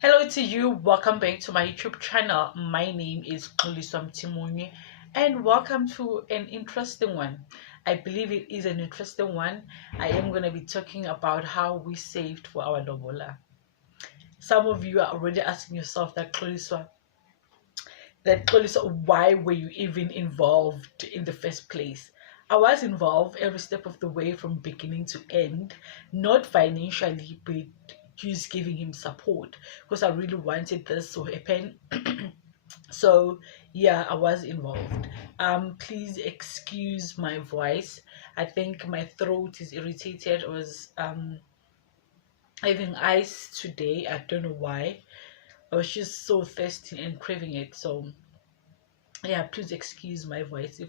Hello to you, welcome back to my YouTube channel. My name is Timoni, and welcome to an interesting one. I believe it is an interesting one. I am going to be talking about how we saved for our Lobola. Some of you are already asking yourself that why were you even involved in the first place? I was involved every step of the way from beginning to end, not financially, but just giving him support because I really wanted this to happen. So yeah, I was involved. Please excuse my voice. I think my throat is irritated. I was having ice today. I don't know why. I was just so thirsty and craving it. So yeah, please excuse my voice if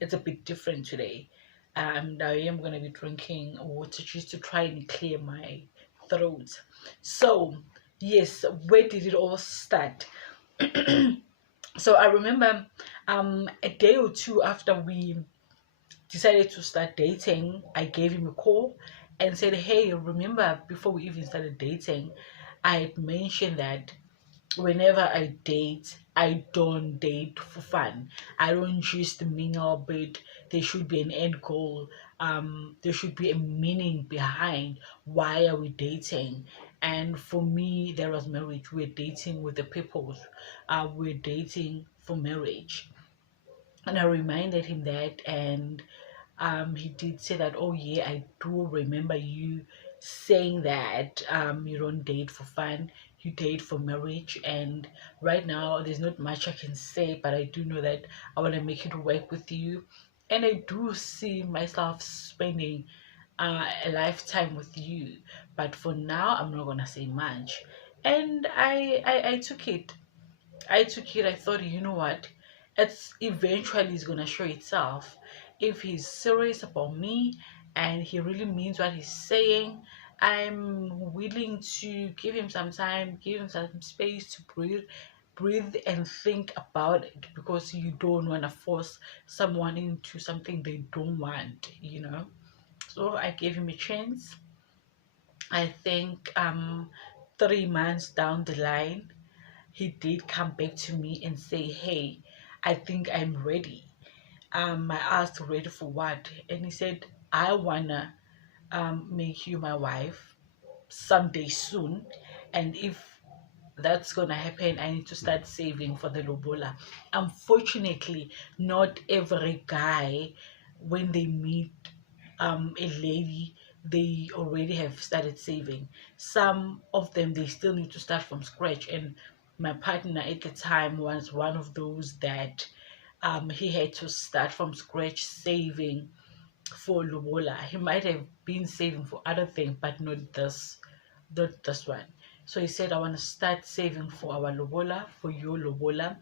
it's a bit different today. I am gonna be drinking water just to try and clear my throat. So yes, where did it all start? So I remember a day or two after we decided to start dating, I gave him a call and said, hey, remember before we even started dating, I had mentioned that whenever I date, I don't date for fun. I don't just mingle, but there should be an end goal. There should be a meaning behind why are we dating. And for me, there was marriage. We're dating with the people. We're dating for marriage. And I reminded him that, and he did say that, oh yeah, I do remember you saying that you don't date for fun, you date for marriage. And right now there's not much I can say, but I do know that I want to make it work with you, and I do see myself spending a lifetime with you. But for now, I'm not gonna say much. And I took it. I thought, you know what? It's eventually is gonna show itself. If he's serious about me and he really means what he's saying, I'm willing to give him some time, give him some space to breathe and think about it, because you don't want to force someone into something they don't want. So I gave him a chance. I think 3 months down the line, he did come back to me and say, hey, I think I'm ready. I asked, ready for what? And he said, I wanna make you my wife someday soon. And if that's gonna happen, I need to start saving for the Lobola. Unfortunately, not every guy, when they meet a lady, they already have started saving. Some of them, they still need to start from scratch. And my partner at the time was one of those that he had to start from scratch saving for Lobola. He might have been saving for other things, but not this one. So he said, I want to start saving for our Lobola, for your Lobola.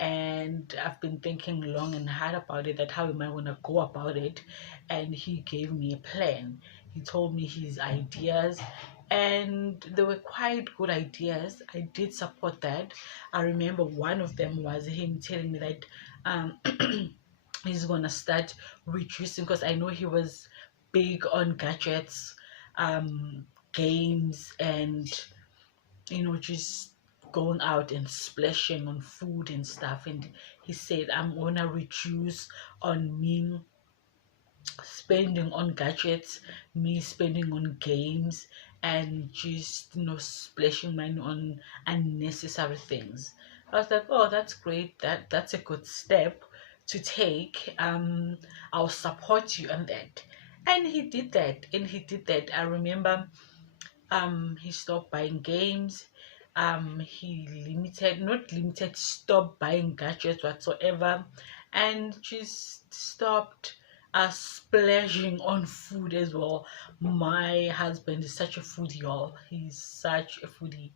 And I've been thinking long and hard about it, that how am I going to go about it. And he gave me a plan. He told me his ideas, and they were quite good ideas. I did support that. I remember one of them was him telling me that um he's gonna start reducing, because I know he was big on gadgets, games, and just going out and splashing on food and stuff. And he said, I'm gonna reduce on me spending on gadgets, me spending on games, and just splashing money on unnecessary things. I was like, oh, that's great. That's a good step to take. I'll support you on that. And he did that. I remember he stopped buying games. He limited not limited stopped buying gadgets whatsoever, and just stopped splashing on food as well. My husband is such a foodie, y'all. He's such a foodie.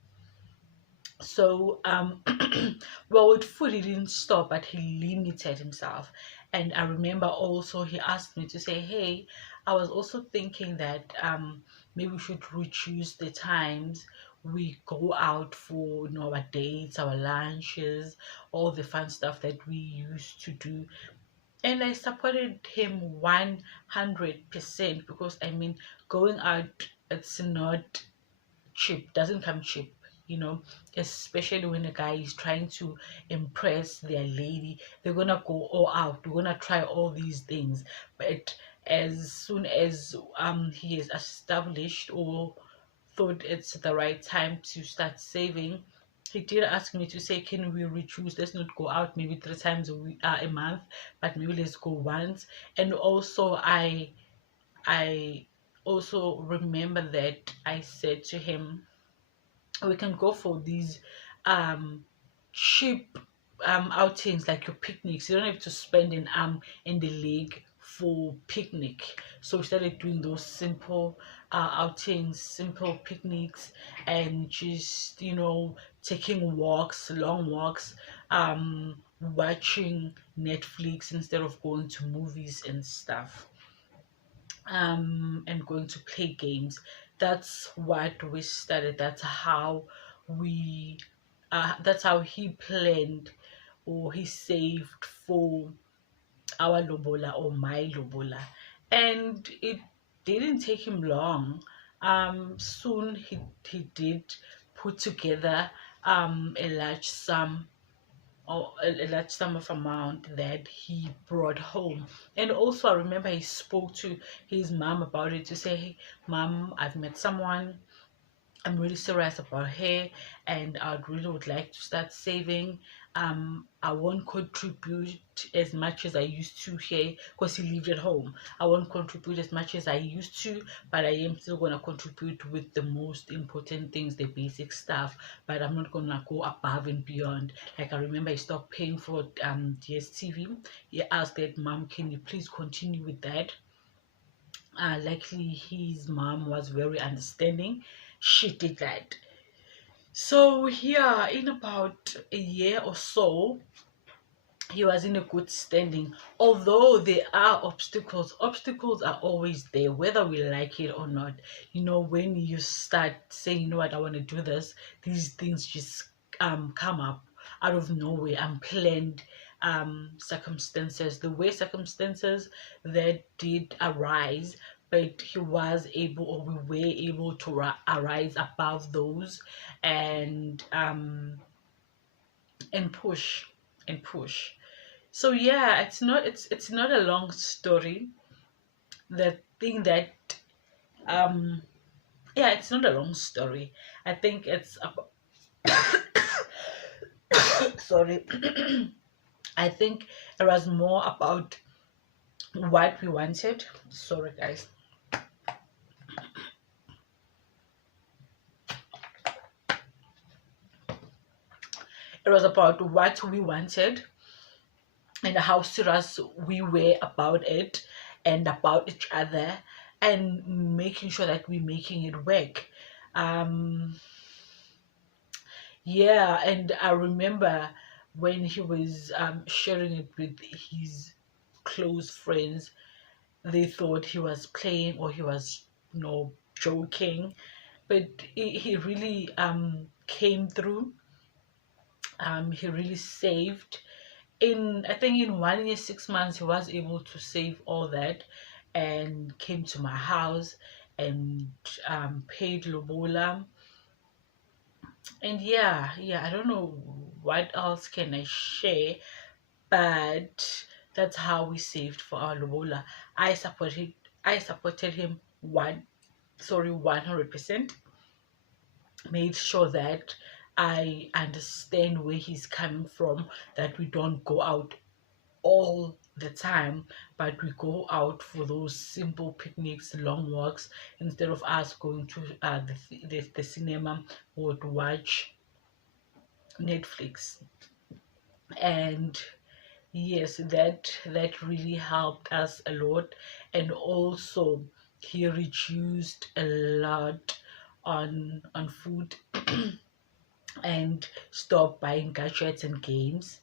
So well, with food he didn't stop, but he limited himself. And I remember also he asked me to say, hey, I was also thinking that maybe we should reduce the times we go out for our dates, our lunches, all the fun stuff that we used to do. And I supported him 100%, because I mean, going out, it's not cheap, doesn't come cheap. you know, especially when a guy is trying to impress their lady. They're gonna go all out, they're gonna try all these things. But as soon as he is established, or thought it's the right time to start saving, he did ask me to say, can we reduce, let's not go out maybe 3 times a month, but maybe let's go once. And also I also remember that I said to him, we can go for these um cheap outings, like your picnics. You don't have to spend an arm and the leg for picnic. So we started doing those simple outings, simple picnics, and just, taking walks, long walks, watching Netflix instead of going to movies and stuff, and going to play games. That's what we started. We that's how he planned, or he saved for our lobola, or my lobola. And it didn't take him long. Soon he did put together a large sum, or a large sum of amount that he brought home. And also I remember he spoke to his mom about it, to say, hey mom, I've met someone, I'm really serious about her, and I really would like to start saving. I won't contribute as much as I used to here, because he lived at home. I won't contribute as much as I used to, but I am still gonna contribute with the most important things, the basic stuff. But I'm not gonna go above and beyond. Like, I remember he stopped paying for DSTV. He asked that, mom, can you please continue with that? Likely his mom was very understanding. She did that. So yeah, in about a year or so, he was in a good standing. Although there are obstacles are always there, whether we like it or not. When you start saying, you know what, I want to do this, these things just come up out of nowhere, unplanned circumstances. The way circumstances that did arise, but he was able, or we were able to arise above those, and push, and push. So yeah, it's not a long story. The thing that um yeah, it's not a long story. I think it's about sorry. I think it was more about what we wanted. Sorry guys. It was about what we wanted, and how serious we were about it, and about each other, and making sure that we're making it work. um Yeah, and I remember when he was sharing it with his close friends, they thought he was playing, or he was, joking. But he really came through. He really saved. I think in 1 year, 6 months, he was able to save all that, and came to my house, and paid Lobola. And yeah, I don't know what else can I share, but that's how we saved for our Lobola. I supported him 100%. Made sure that I understand where he's coming from, that we don't go out all the time, but we go out for those simple picnics, long walks, instead of us going to the cinema, or to watch Netflix. And yes, that really helped us a lot. And also, he reduced a lot on food, and stopped buying gadgets and games.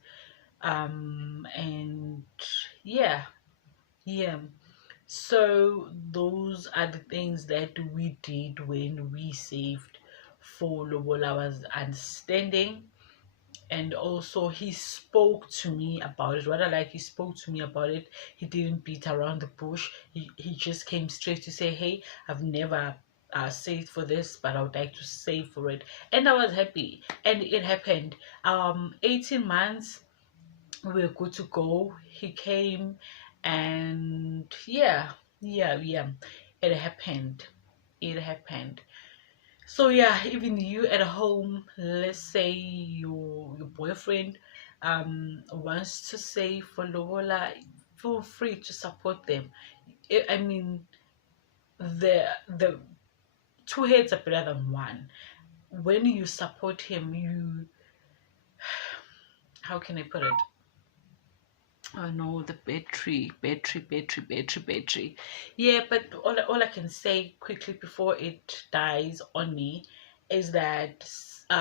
And yeah, yeah. So those are the things that we did when we saved for Lobola. Was understanding, and also he spoke to me about it. What I like, he spoke to me about it. He didn't beat around the bush. He just came straight to say, hey, I've never save for this, but I would like to save for it. And I was happy, and it happened. 18 months, we were good to go. He came, and yeah, it happened. It happened. So yeah, even you at home, let's say your boyfriend wants to save for Lobola, feel free to support them. I mean, the two heads are better than one. When you support him, you, how can I put it? Oh no, the battery. Yeah, but all I can say quickly before it dies on me is that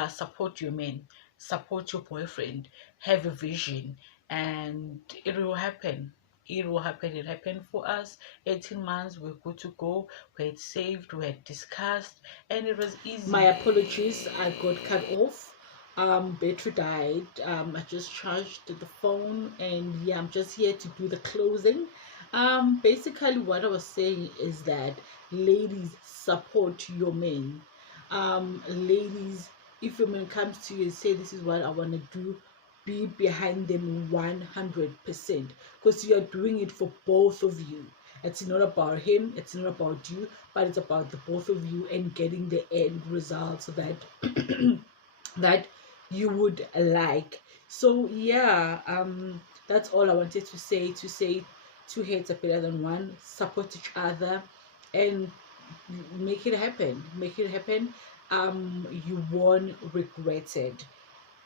support your men, support your boyfriend, have a vision, and it will happen. It will happen. It happened for us. 18 months, we're good to go. We had saved, we had discussed, and it was easy. My apologies, I got cut off. Battery died. I just charged the phone, and yeah, I'm just here to do the closing. Basically what I was saying is that ladies, support your men. Ladies, if your man comes to you and say this is what I want to do, be behind them 100%, because you are doing it for both of you. It's not about him, it's not about you, but it's about the both of you and getting the end results that that you would like. So yeah, that's all I wanted to say. Two heads are better than one. Support each other and make it happen. You won't regret it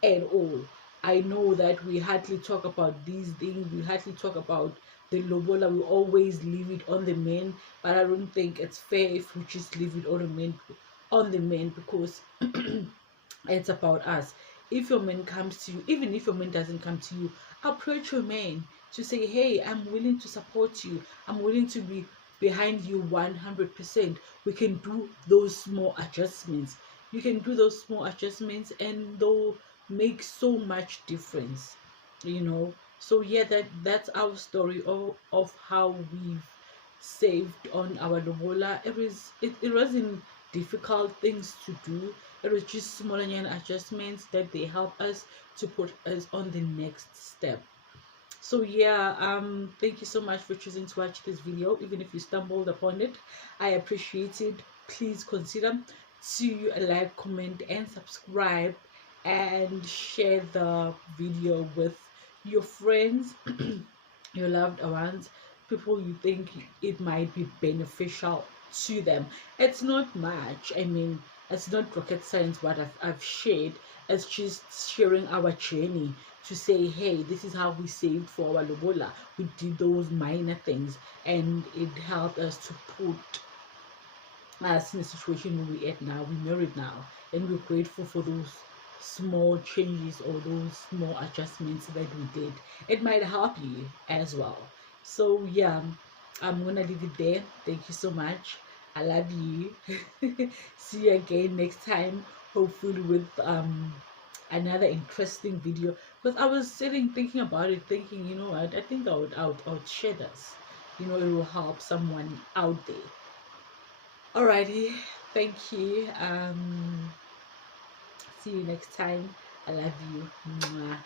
at all. I know that we hardly talk about these things, we hardly talk about the Lobola, we always leave it on the men, but I don't think it's fair if we just leave it on the men, because it's about us. If your man comes to you, even if your man doesn't come to you, approach your man to say, hey, I'm willing to support you, I'm willing to be behind you 100%. We can do those small adjustments. You can do those small adjustments and they'll make so much difference, so yeah, that's our story of how we've saved on our Lobola. It wasn't difficult things to do. It was just small adjustments that they help us to put us on the next step. So yeah, thank you so much for choosing to watch this video. Even if you stumbled upon it, I appreciate it. Please consider to like, comment, and subscribe, and share the video with your friends, your loved ones, people you think it might be beneficial to them. It's not much. I mean, it's not rocket science what I've shared. It's just sharing our journey to say, hey, this is how we saved for our Lobola. We did those minor things, and it helped us to put us in a situation where we're at now. We're married now, and we're grateful for those small changes or those small adjustments that we did. It might help you as well. So yeah, I'm gonna leave it there. Thank you so much. I love you. See you again next time, hopefully with another interesting video, because I was sitting thinking about it, thinking, you know what, I think I would share this. It will help someone out there. Alrighty, thank you. See you next time. I love you. Mwah.